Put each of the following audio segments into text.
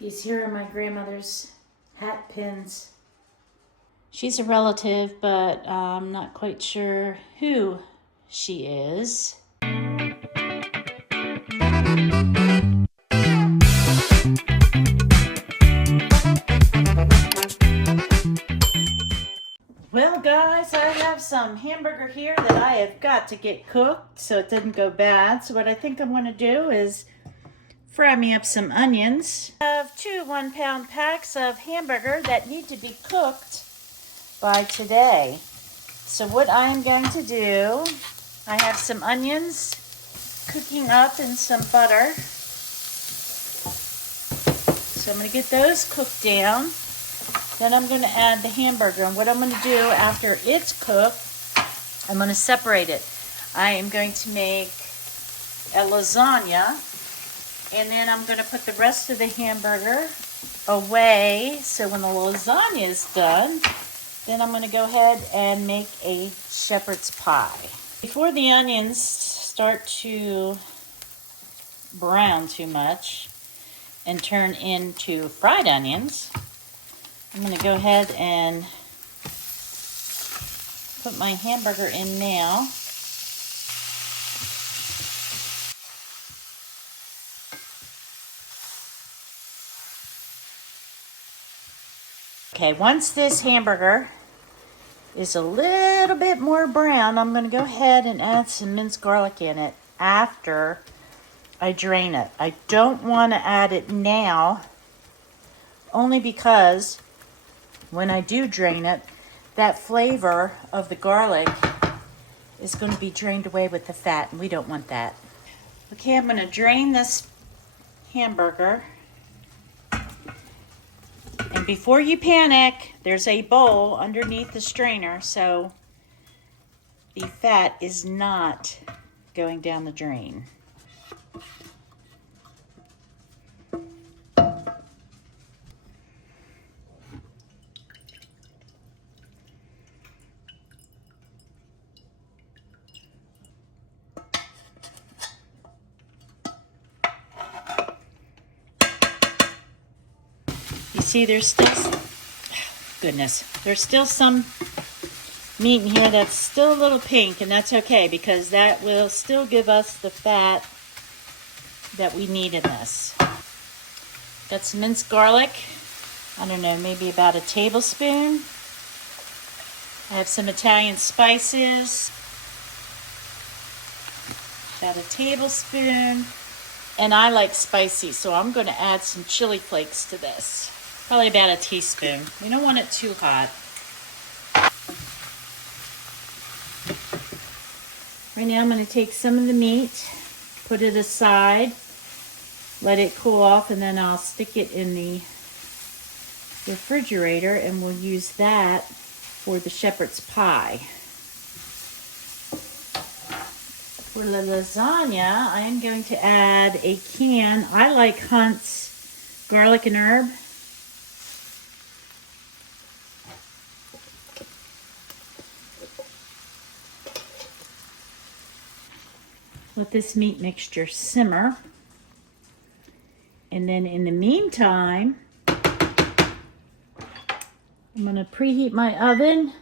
These here are my grandmother's hat pins. She's a relative, but I'm not quite sure who she is. Well guys, I have some hamburger here that I have got to get cooked so it doesn't go bad. So what I think I'm going to do is fry me up some onions. I have two 1-pound packs of hamburger that need to be cooked by today. So what I am going to do, I have some onions cooking up in some butter. So I'm going to get those cooked down. Then I'm going to add the hamburger. And what I'm going to do after it's cooked, I'm going to separate it. I am going to make a lasagna. And then I'm going to put the rest of the hamburger away. So when the lasagna is done, then I'm going to go ahead and make a shepherd's pie. Before the onions start to brown too much and turn into fried onions, I'm going to go ahead and put my hamburger in now. Okay, once this hamburger is a little bit more brown, I'm going to go ahead and add some minced garlic in it after I drain it. I don't want to add it now, only because when I do drain it, that flavor of the garlic is going to be drained away with the fat, and we don't want that. Okay, I'm going to drain this hamburger. And before you panic, there's a bowl underneath the strainer, so the fat is not going down the drain. You see, there's still some meat in here that's still a little pink, and that's okay because that will still give us the fat that we need in this. Got some minced garlic, I don't know, maybe about a tablespoon. I have some Italian spices, about a tablespoon. And I like spicy, so I'm going to add some chili flakes to this. Probably about a teaspoon. We don't want it too hot. Right now I'm going to take some of the meat, put it aside, let it cool off, and then I'll stick it in the refrigerator, and we'll use that for the shepherd's pie. For the lasagna, I am going to add a can. I like Hunt's garlic and herb. Let this meat mixture simmer. And then in the meantime, I'm going to preheat my oven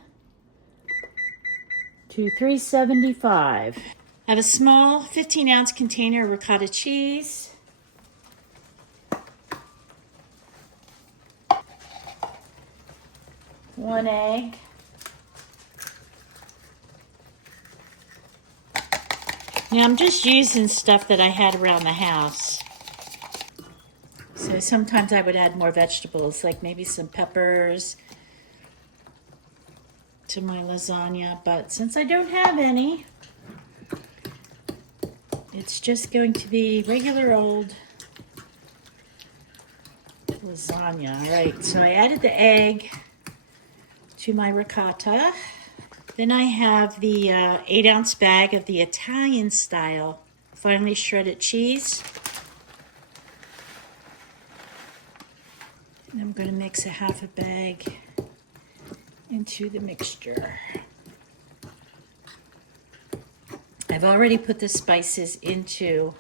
to 375. I have a small 15-ounce container of ricotta cheese. One egg. Now I'm just using stuff that I had around the house. So sometimes I would add more vegetables, like maybe some peppers to my lasagna, but since I don't have any, it's just going to be regular old lasagna. All right, so I added the egg to my ricotta. Then I have the 8-ounce bag of the Italian style finely shredded cheese. And I'm going to mix a half a bag into the mixture. I've already put the spices into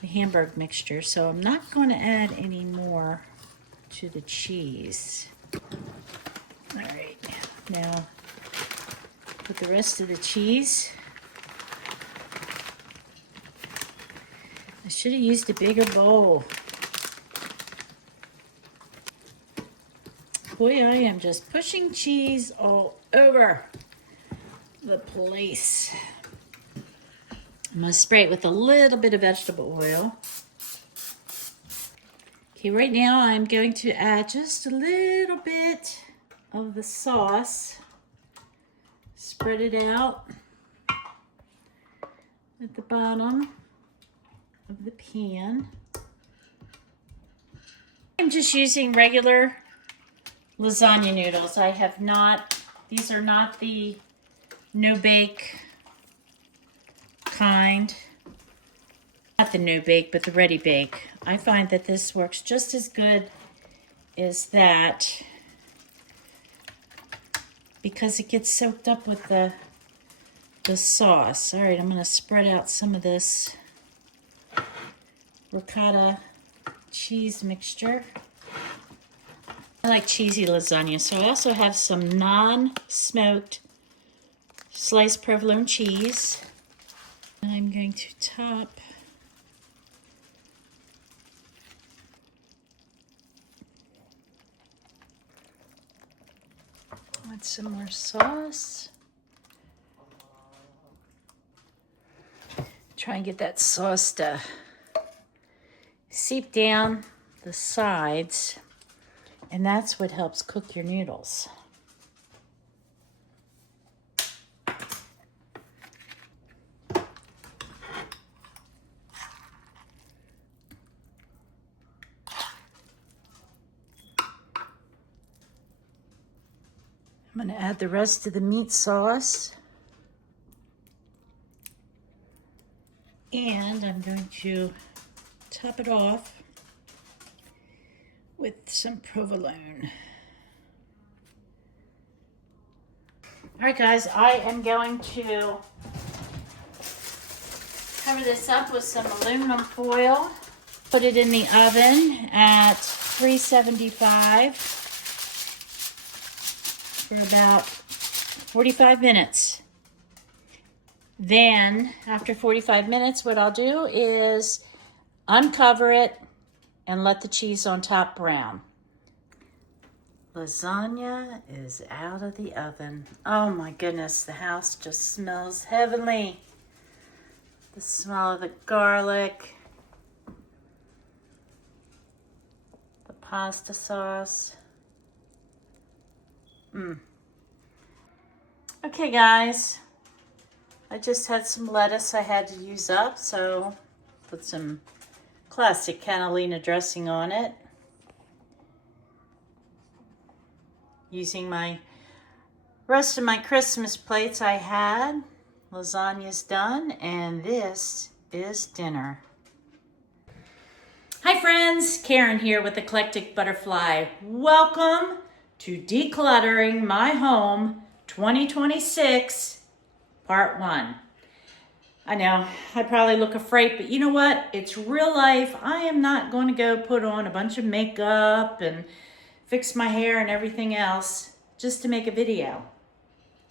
the hamburger mixture, so I'm not going to add any more to the cheese. All right, now put the rest of the cheese. I should have used a bigger bowl. Boy, I am just pushing cheese all over the place. I'm going to spray it with a little bit of vegetable oil. Okay, right now I'm going to add just a little bit of the sauce. Spread it out at the bottom of the pan. I'm just using regular lasagna noodles. I have not, these are not the no-bake kind. Not the no-bake, but the ready-bake. I find that this works just as good as that because it gets soaked up with the sauce. All right, I'm going to spread out some of this ricotta cheese mixture. I like cheesy lasagna, so I also have some non-smoked sliced provolone cheese. I'm going to top with some more sauce. Try and get that sauce to seep down the sides, and that's what helps cook your noodles. I'm going to add the rest of the meat sauce. And I'm going to top it off with some provolone. All right, guys, I am going to cover this up with some aluminum foil. Put it in the oven at 375 for about 45 minutes. Then, after 45 minutes, what I'll do is uncover it and let the cheese on top brown. Lasagna is out of the oven. Oh my goodness, the house just smells heavenly. The smell of the garlic, the pasta sauce. Okay, guys. I just had some lettuce I had to use up, so put some classic Catalina dressing on it. Using my rest of my Christmas plates I had. Lasagna's done, and this is dinner. Hi friends, Karen here with Eclectic Butterfly. Welcome to Decluttering My Home 2026. Part 1. I know, I probably look afraid, but you know what? It's real life. I am not going to go put on a bunch of makeup and fix my hair and everything else just to make a video.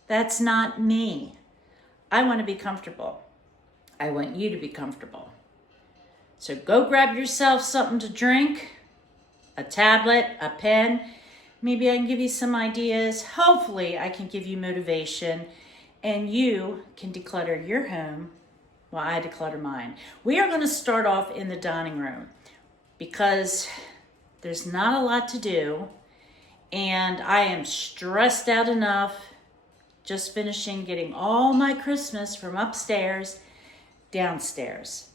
That's not me. I want to be comfortable. I want you to be comfortable. So go grab yourself something to drink, a tablet, a pen. Maybe I can give you some ideas. Hopefully I can give you motivation, and you can declutter your home while I declutter mine. We are going to start off in the dining room because there's not a lot to do, and I am stressed out enough just finishing getting all my Christmas from upstairs downstairs.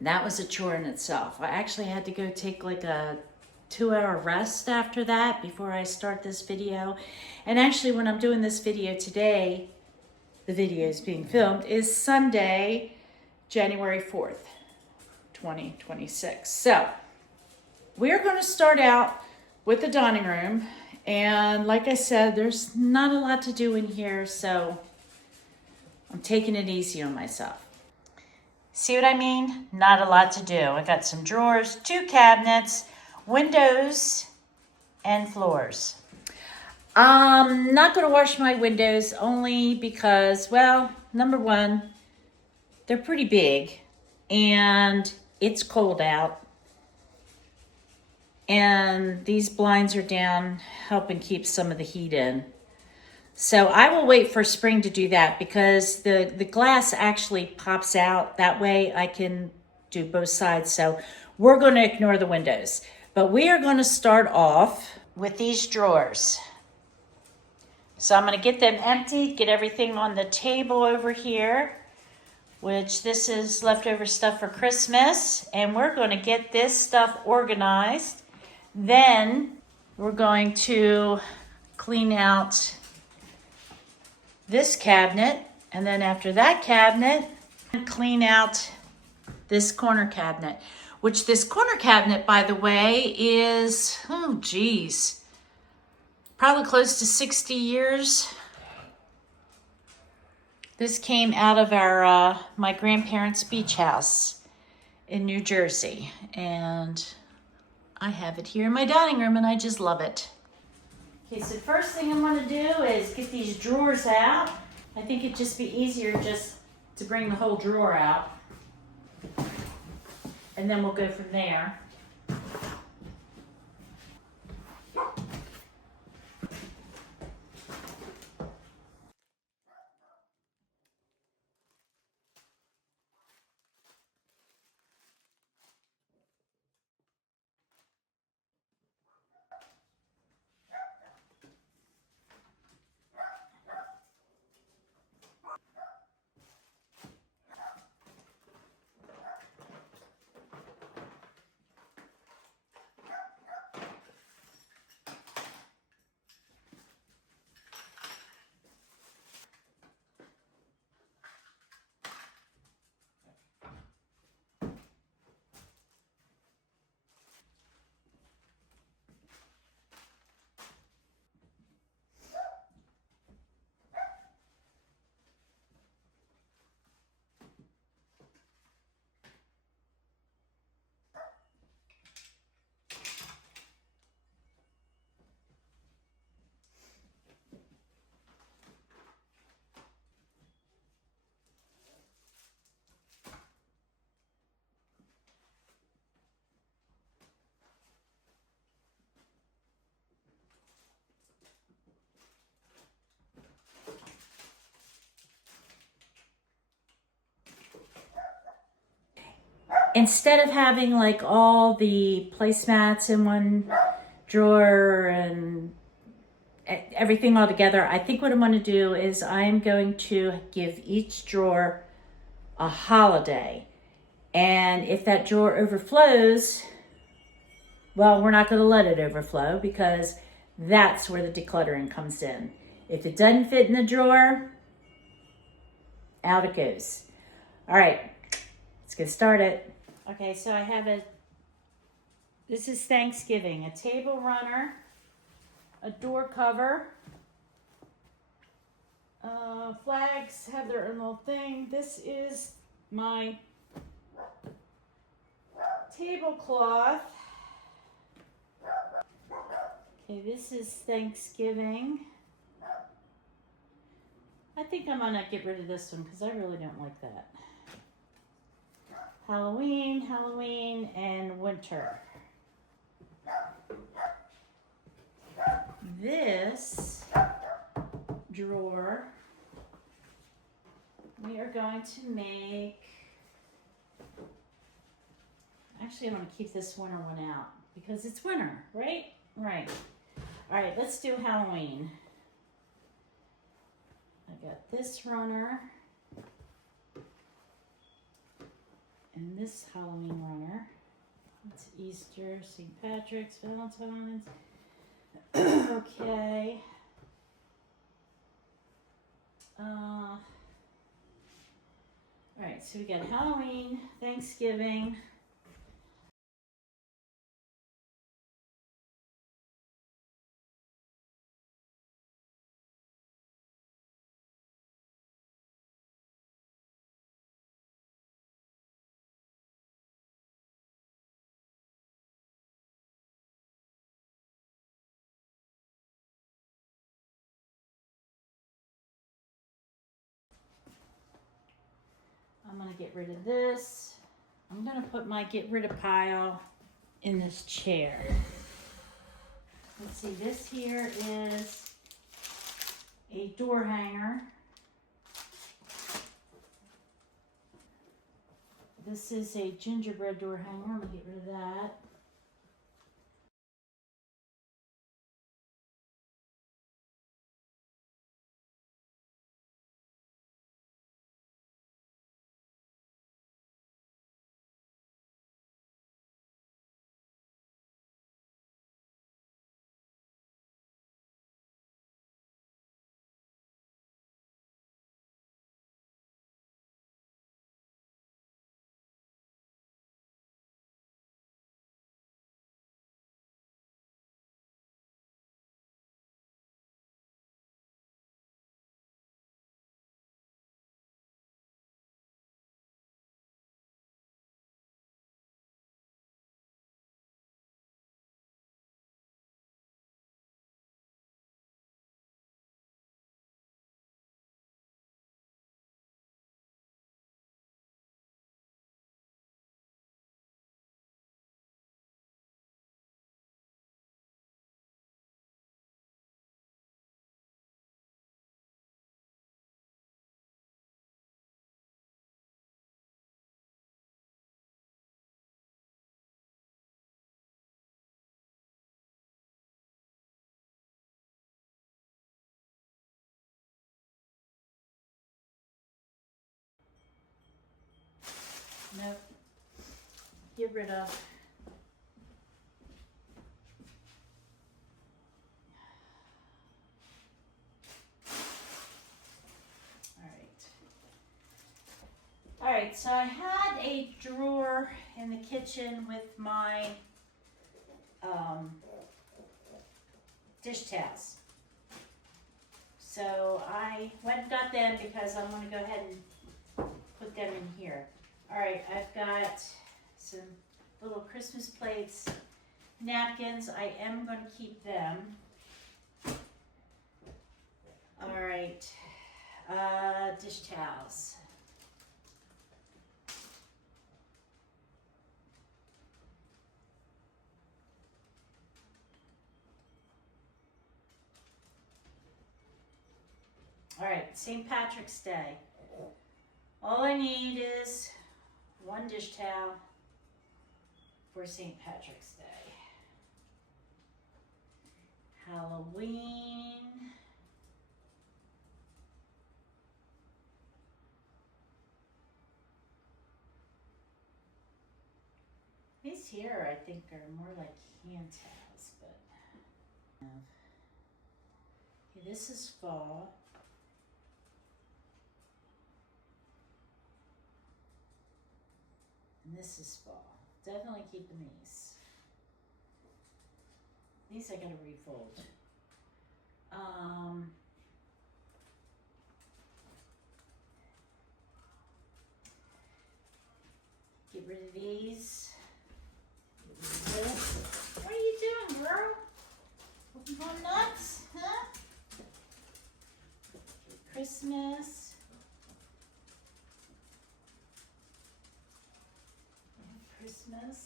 That was a chore in itself. I actually had to go take like a 2-hour rest after that before I start this video. And actually, when I'm doing this video today, the video is being filmed, is Sunday, January 4th, 2026. So we're going to start out with the dining room. And like I said, there's not a lot to do in here, so I'm taking it easy on myself. See what I mean? Not a lot to do. I got some drawers, 2 cabinets, windows, and floors. I'm not going to wash my windows only because, well, number one, they're pretty big and it's cold out. And these blinds are down helping keep some of the heat in. So I will wait for spring to do that because the glass actually pops out. That way I can do both sides. So we're going to ignore the windows. But we are going to start off with these drawers. So I'm going to get them emptied, get everything on the table over here, which this is leftover stuff for Christmas. And we're going to get this stuff organized. Then we're going to clean out this cabinet, and then after that cabinet, clean out this corner cabinet, which this corner cabinet, by the way, is, oh geez, probably close to 60 years. This came out of our my grandparents' beach house in New Jersey, and I have it here in my dining room, and I just love it. Okay, so first thing I'm going to do is get these drawers out. I think it'd just be easier just to bring the whole drawer out. And then we'll go from there. Instead of having like all the placemats in one drawer and everything all together, I think what I'm going to do is I'm going to give each drawer a holiday. And if that drawer overflows, well, we're not going to let it overflow because that's where the decluttering comes in. If it doesn't fit in the drawer, out it goes. All right, let's get started. Okay, so I have this is Thanksgiving, a table runner, a door cover. Flags have their own little thing. This is my tablecloth. Okay, this is Thanksgiving. I think I'm gonna get rid of this one because I really don't like that. Halloween, and winter. This drawer, we are going to make, actually I'm going to keep this winter one out because it's winter, right? Right. All right, let's do Halloween. I got this runner and this Halloween runner. It's Easter, St. Patrick's, Valentine's. Okay. All right, so we got Halloween, Thanksgiving. I'm gonna get rid of this. I'm gonna put my get rid of pile in this chair. Let's see, this here is a door hanger. This is a gingerbread door hanger. I'm gonna get rid of that. Nope. Get rid of. All right, so I had a drawer in the kitchen with my dish towels. So I went and got them because I'm going to go ahead and put them in here. All right, I've got some little Christmas plates, napkins. I am going to keep them. All right, dish towels. All right, St. Patrick's Day. All I need is one dish towel for St. Patrick's Day. Halloween. These here, I think, are more like hand towels, but okay, this is fall. And this is fall. Definitely keeping these. These I gotta refold. Get rid of these. Get rid of this. What are you doing, girl? You going nuts? Huh? Christmas. Christmas.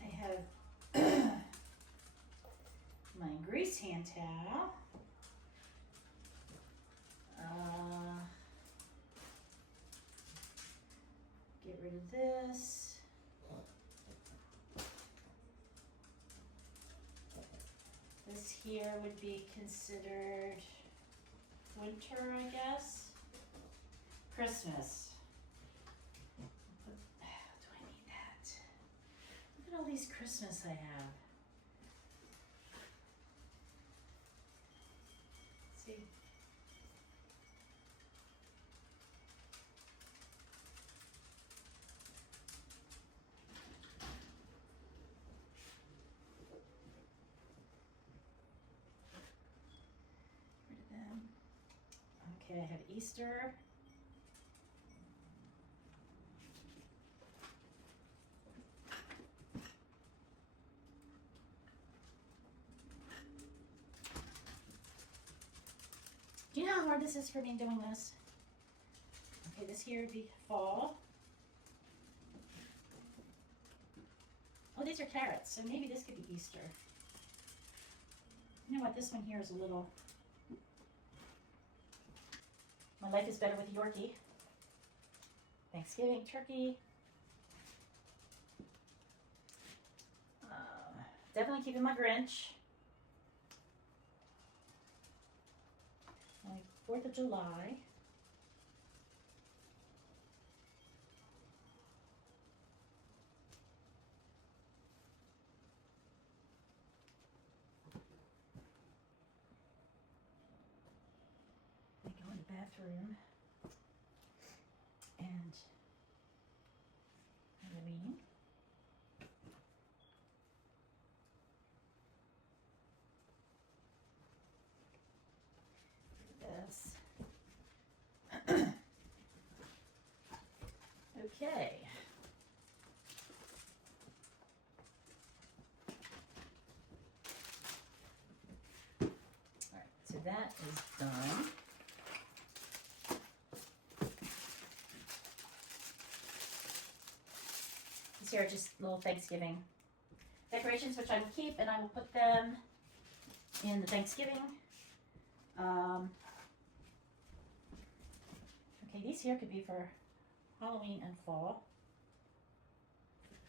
I have my grease hand towel. Get rid of this. This here would be considered winter, I guess. Christmas. Do I need that? Look at all these Christmas I have. See? Rid of them. Okay, I have Easter. Do you know how hard this is for me doing this? Okay, this here would be fall. Oh, these are carrots, so maybe this could be Easter. You know what? This one here is a little. My life is better with a Yorkie. Thanksgiving turkey. Definitely keeping my Grinch. My 4th of July. I go in the bathroom. And Halloween. This. Okay. All right, so that is done. These here are just little Thanksgiving decorations, which I will keep, and I will put them in the Thanksgiving. Okay, these here could be for Halloween and fall.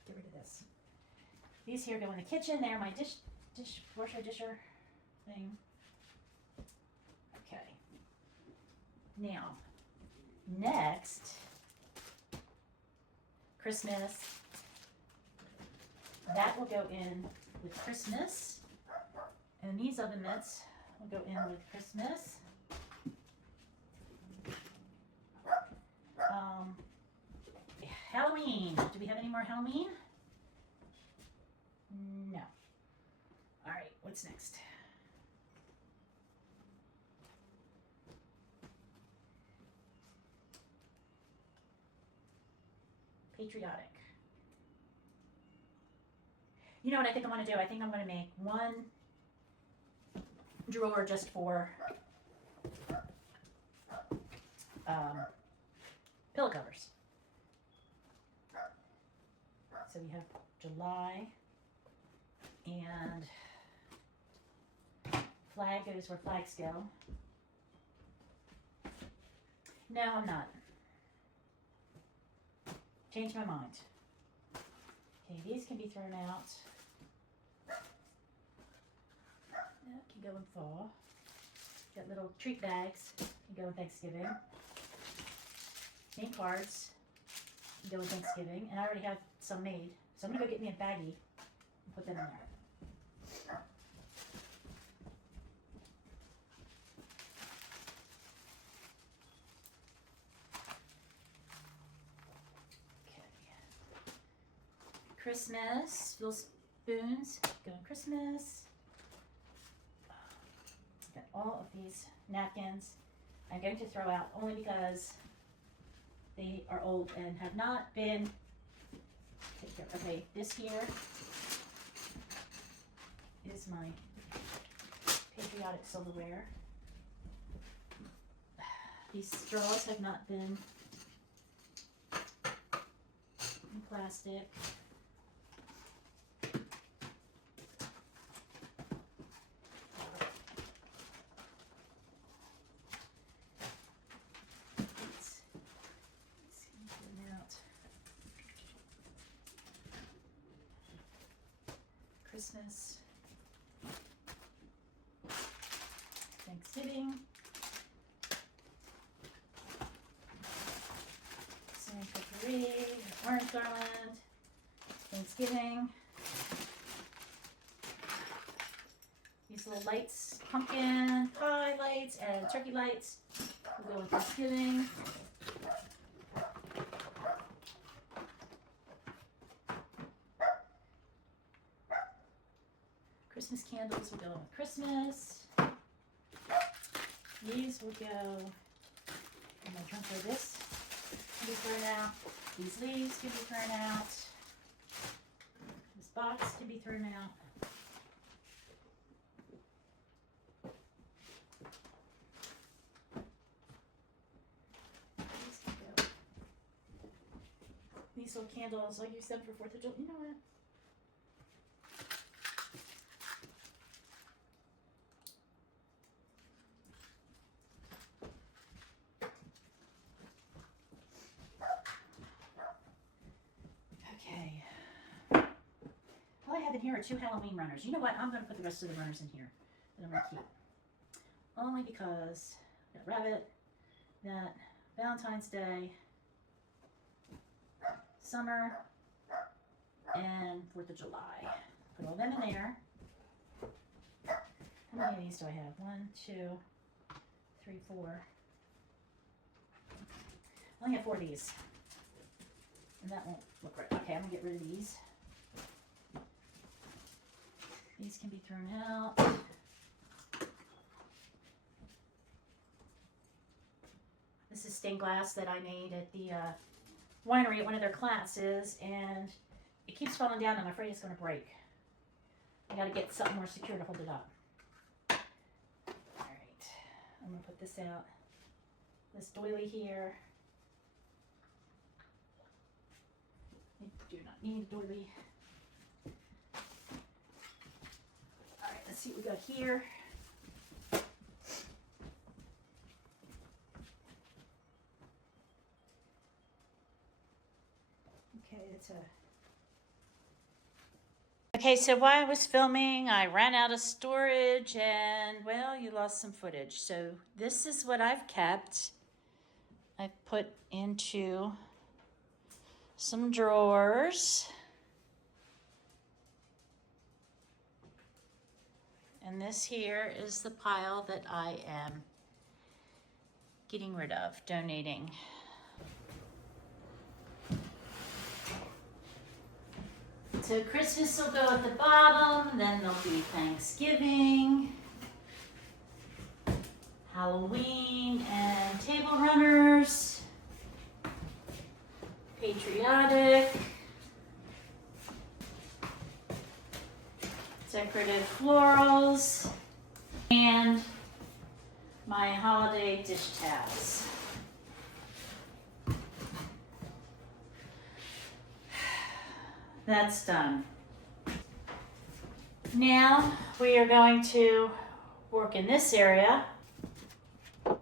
Get rid of this. These here go in the kitchen. They're my dishwasher thing. Okay. Now, next, Christmas. That will go in with Christmas. And these oven mitts will go in with Christmas. Halloween. Do we have any more Halloween? No. All right, what's next? Patriotic. You know what I think I'm going to do? I think I'm going to make one drawer just for pillow covers. So we have July, and flag goes where flags go. No, I'm not. Change my mind. Okay, these can be thrown out. That can go in fall. Got little treat bags can go in Thanksgiving. Name cards can go in Thanksgiving, and I already have some made. So I'm gonna go get me a baggie and put them in there. Christmas, little spoons, go in Christmas. Got all of these napkins I'm going to throw out only because they are old and have not been taken care of. Okay, this here is my patriotic silverware. These straws have not been in plastic. Christmas, Thanksgiving, cinnamon potpourri, orange garland, Thanksgiving. These little lights, pumpkin pie lights and turkey lights will go with Thanksgiving. Christmas candles will go with Christmas. These will go in my trunk where this can be thrown out. These leaves can be thrown out. This box can be thrown out. These can go these little candles. I'll use them for 4th of July. You know what? Okay. All I have in here are 2 Halloween runners. You know what? I'm going to put the rest of the runners in here that I'm going to keep. Only because that rabbit, that Valentine's Day, summer, and 4th of July. Put all them in there. How many of these do I have? 1, 2, 3, 4. I only have 4 of these. And that won't look right. Okay, I'm going to get rid of these. These can be thrown out. This is stained glass that I made at the winery at one of their classes, and it keeps falling down. I'm afraid it's going to break. I got to get something more secure to hold it up. All right, I'm going to put this out. This doily here. I do not need a doily. All right, let's see what we got here. Okay, so while I was filming, I ran out of storage and, well, you lost some footage. So this is what I've kept. I've put into some drawers. And this here is the pile that I am getting rid of, donating. So Christmas will go at the bottom, then there'll be Thanksgiving, Halloween, and table runners, patriotic, decorative florals, and my holiday dish towels. That's done. Now we are going to work in this area. Oh.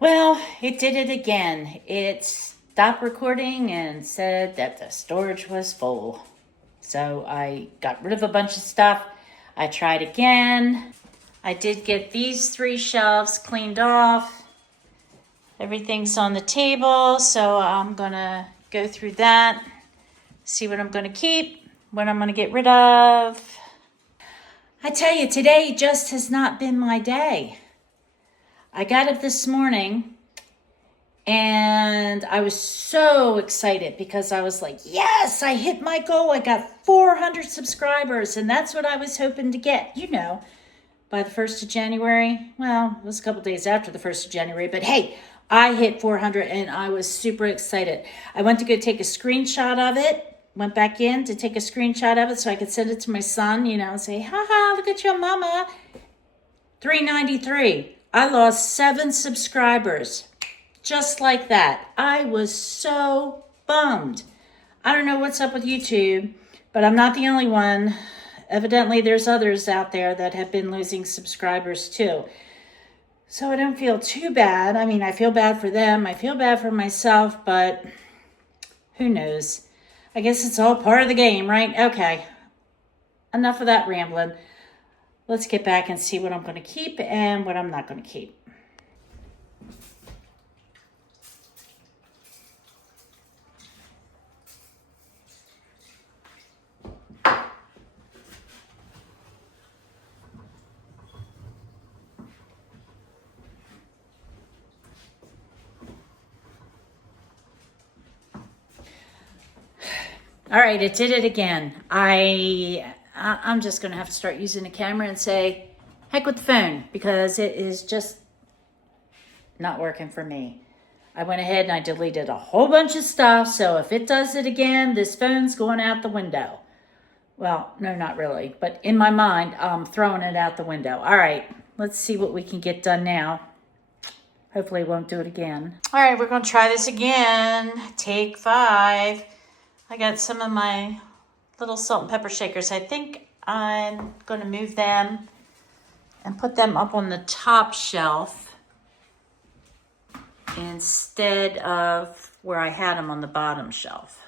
Well, it did it again. It stopped recording and said that the storage was full. So I got rid of a bunch of stuff. I tried again. I did get these 3 shelves cleaned off. Everything's on the table, so I'm gonna go through that, see what I'm gonna keep, what I'm gonna get rid of. I tell you, today just has not been my day. I got up this morning and I was so excited because I was like, yes, I hit my goal. I got 400 subscribers, and that's what I was hoping to get, you know, by the 1st of January. Well, it was a couple days after the 1st of January, but hey, I hit 400 and I was super excited. I went to go take a screenshot of it, went back in to take a screenshot of it so I could send it to my son, you know, and say, haha, look at your mama. 393. I lost 7 subscribers. Just like that. I was so bummed. I don't know what's up with YouTube, but I'm not the only one. Evidently, there's others out there that have been losing subscribers too. So I don't feel too bad. I mean, I feel bad for them. I feel bad for myself, but who knows? I guess it's all part of the game, right? Okay. Enough of that rambling. Let's get back and see what I'm going to keep and what I'm not going to keep. All right, it did it again. I'm just gonna have to start using the camera and say, heck with the phone, because it is just not working for me. I went ahead and I deleted a whole bunch of stuff, so if it does it again, this phone's going out the window. Well, no, not really, but in my mind, I'm throwing it out the window. All right, let's see what we can get done now. Hopefully it won't do it again. All right, we're gonna try this again. Take 5. I got some of my little salt and pepper shakers. I think I'm gonna move them and put them up on the top shelf instead of where I had them on the bottom shelf.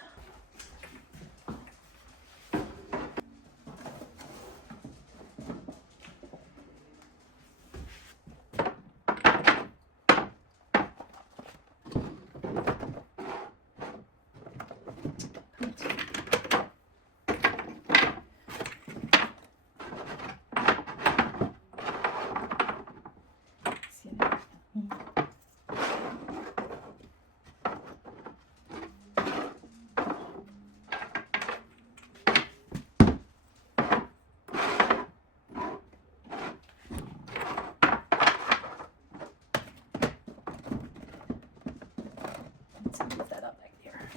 Let's move that up back there.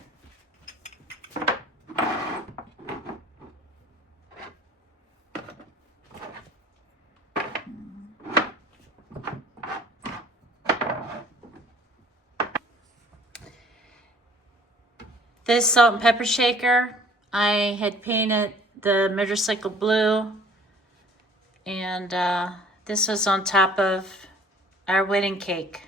This salt and pepper shaker, I had painted the motorcycle blue, and this was on top of our wedding cake.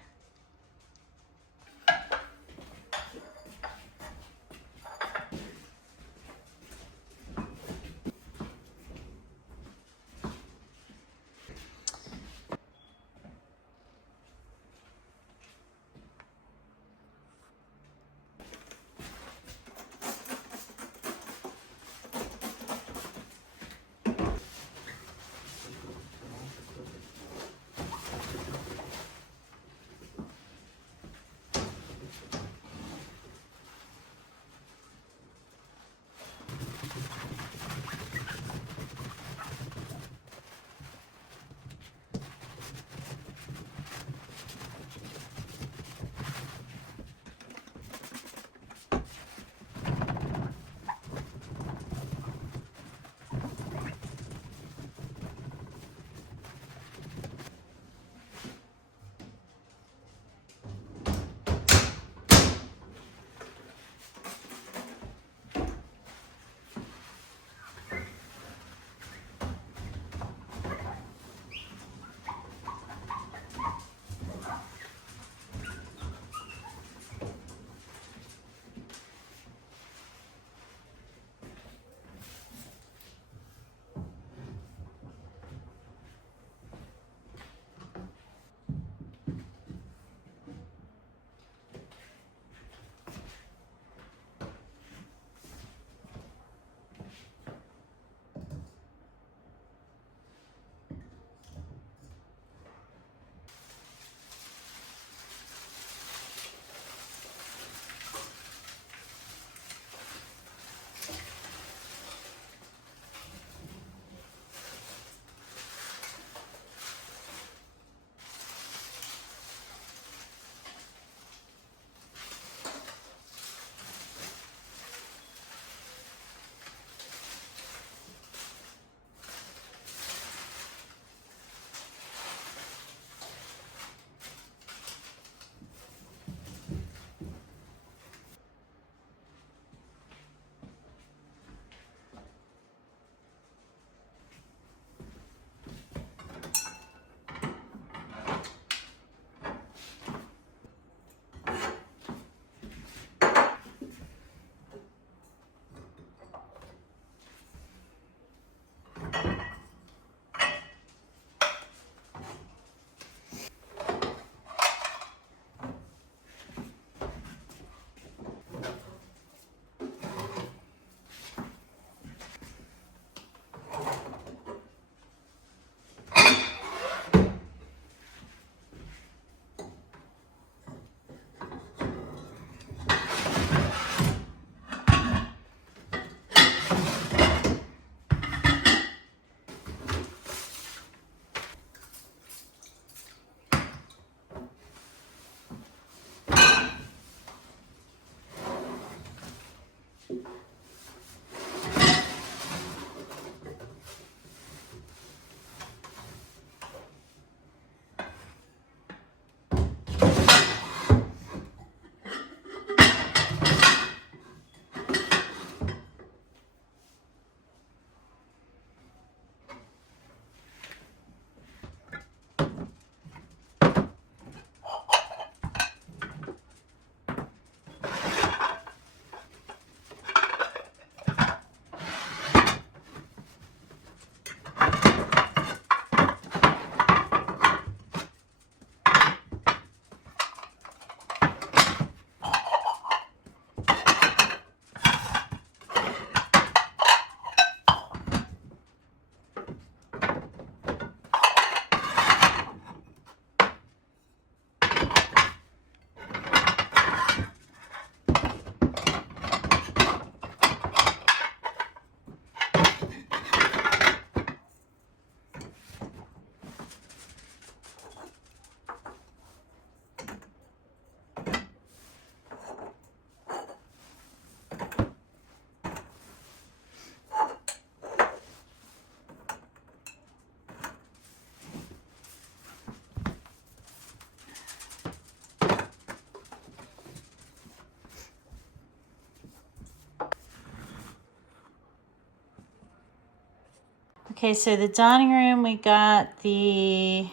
Okay, so the dining room, we got the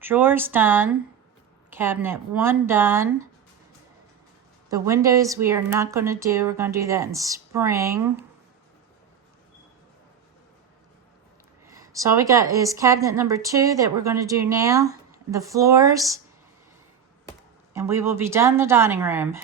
drawers done, cabinet 1 done. The windows we are not going to do. We're going to do that in spring. So all we got is cabinet number 2 that we're going to do now, the floors, and we will be done the dining room.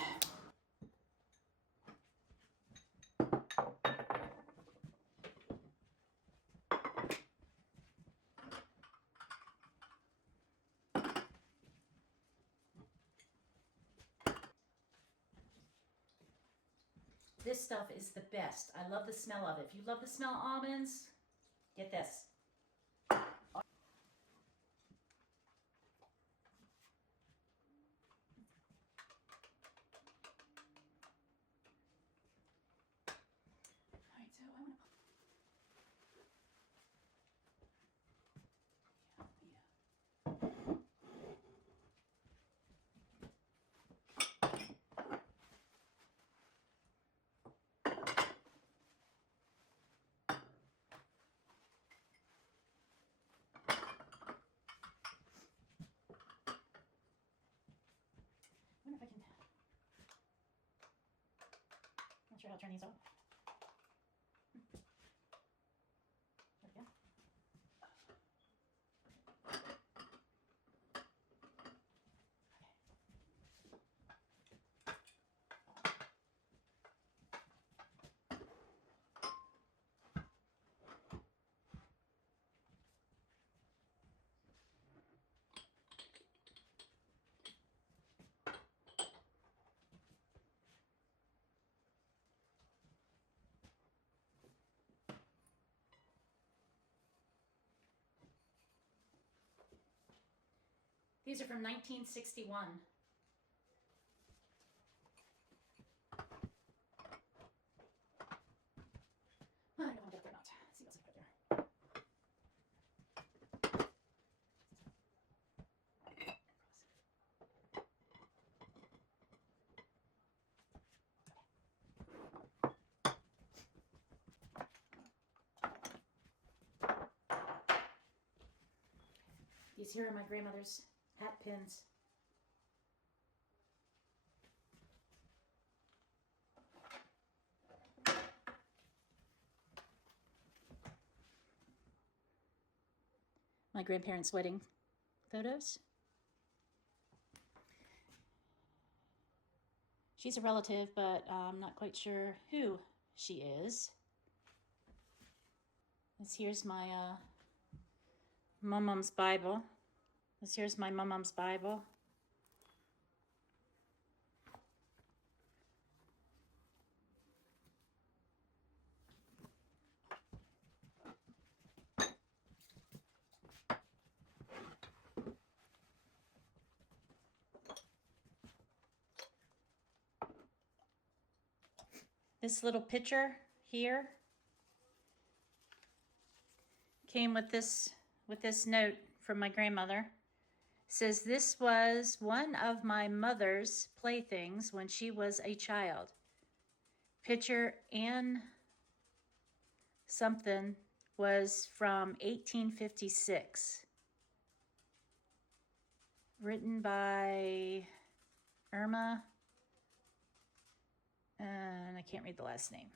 This stuff is the best. I love the smell of it. If you love the smell of almonds, get this. I wonder if I can. Not sure how to turn these off. There we go. These are from 1961. I don't know if they're not. Let's see what's up there. These here are my grandmother's hat pins. My grandparents' wedding photos. She's a relative, but I'm not quite sure who she is. Here's my Mum-Mum's Bible. Here's my Mum-Mum's Bible. This little picture here came with this note from my grandmother. It says, "This was one of my mother's playthings when she was a child. Picture and something was from 1856. Written by Irma, and I can't read the last name."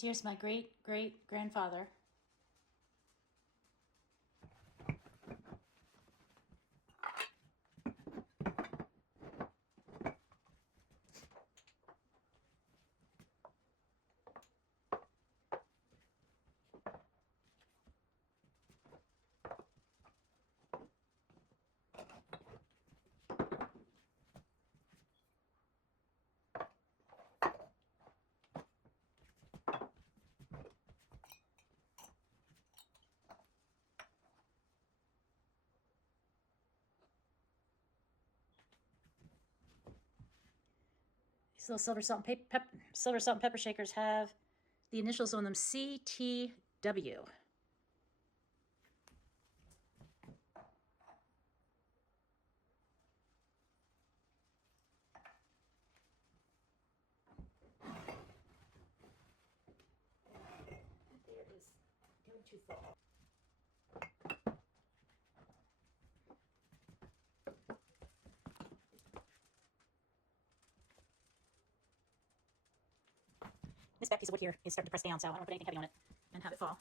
Here's my great-great-grandfather. These little silver salt and pepper shakers have the initials on them, CTW. There is going too far. This back piece of wood here is starting to press down, so I don't want to put anything heavy on it and have it fall.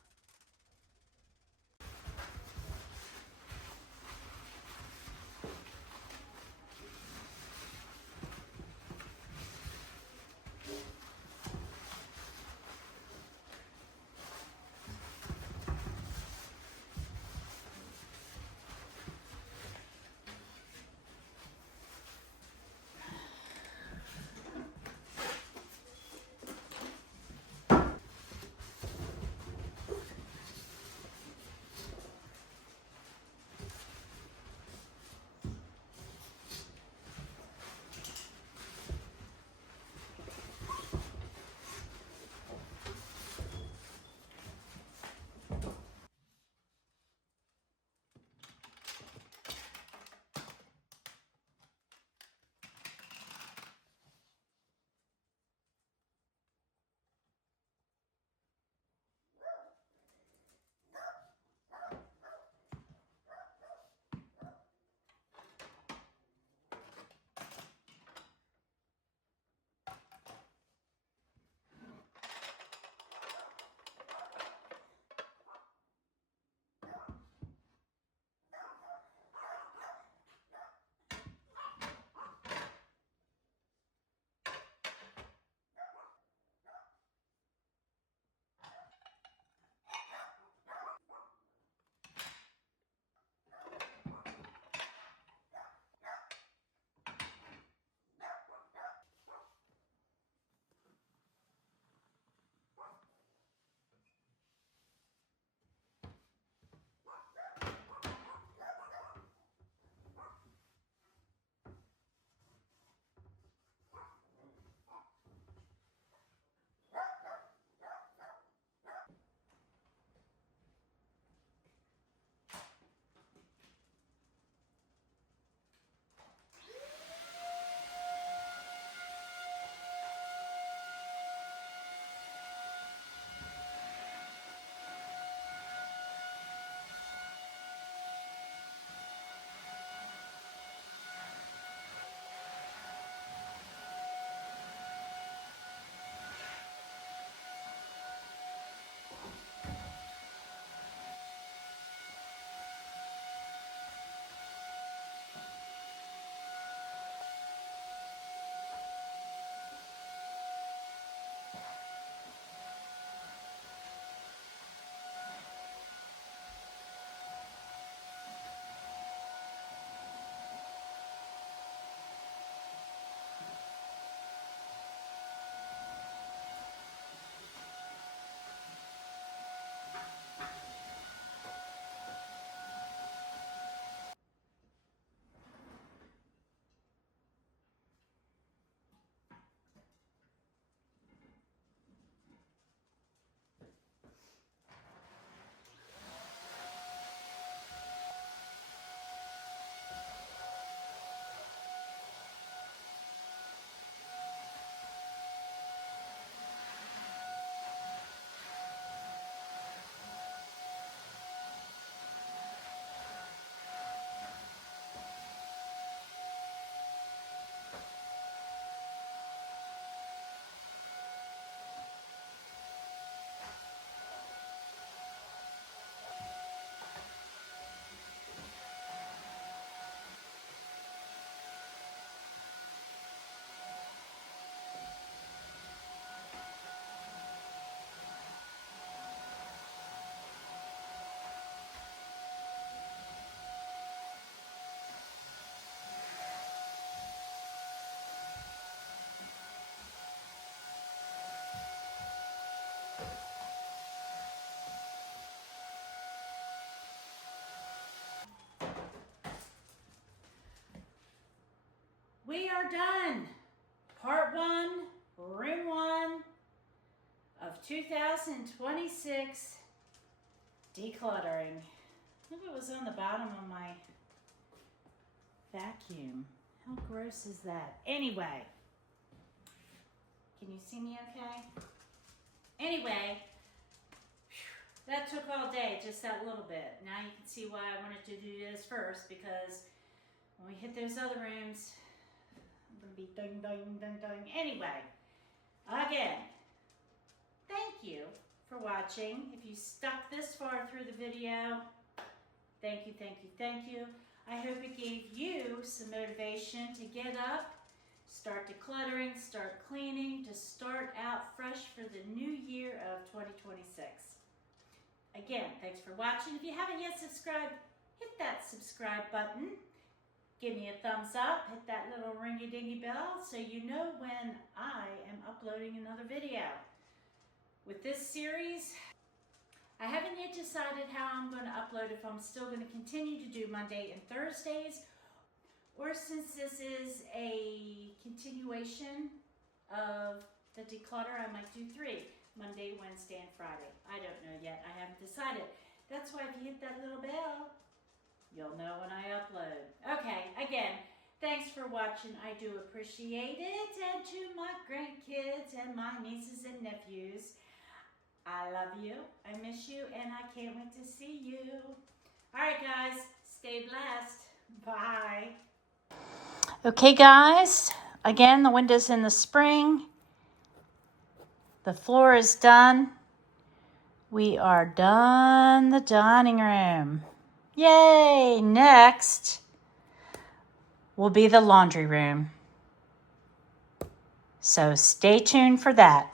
We are done. Part part 1, room 1 of 2026 decluttering. Look what was on the bottom of my vacuum. How gross is that? Anyway, can you see me okay? Anyway, that took all day, just that little bit. Now you can see why I wanted to do this first, because when we hit those other rooms, I'm going to be ding, ding, ding, ding. Anyway, again, thank you for watching. If you stuck this far through the video, thank you, thank you, thank you. I hope it gave you some motivation to get up, start decluttering, start cleaning, to start out fresh for the new year of 2026. Again, thanks for watching. If you haven't yet subscribed, hit that subscribe button. Give me a thumbs up, hit that little ringy-dingy bell so you know when I am uploading another video. With this series, I haven't yet decided how I'm going to upload, if I'm still going to continue to do Monday and Thursdays, or since this is a continuation of the declutter, I might do 3, Monday, Wednesday, and Friday. I don't know yet. I haven't decided. That's why if you hit that little bell, you'll know when I upload. Okay, again, thanks for watching. I do appreciate it. And to my grandkids and my nieces and nephews, I love you, I miss you, and I can't wait to see you. All right, guys, stay blessed. Bye. Okay, guys, again, the window's in the spring. The floor is done. We are done the dining room. Yay! Next will be the laundry room. So stay tuned for that.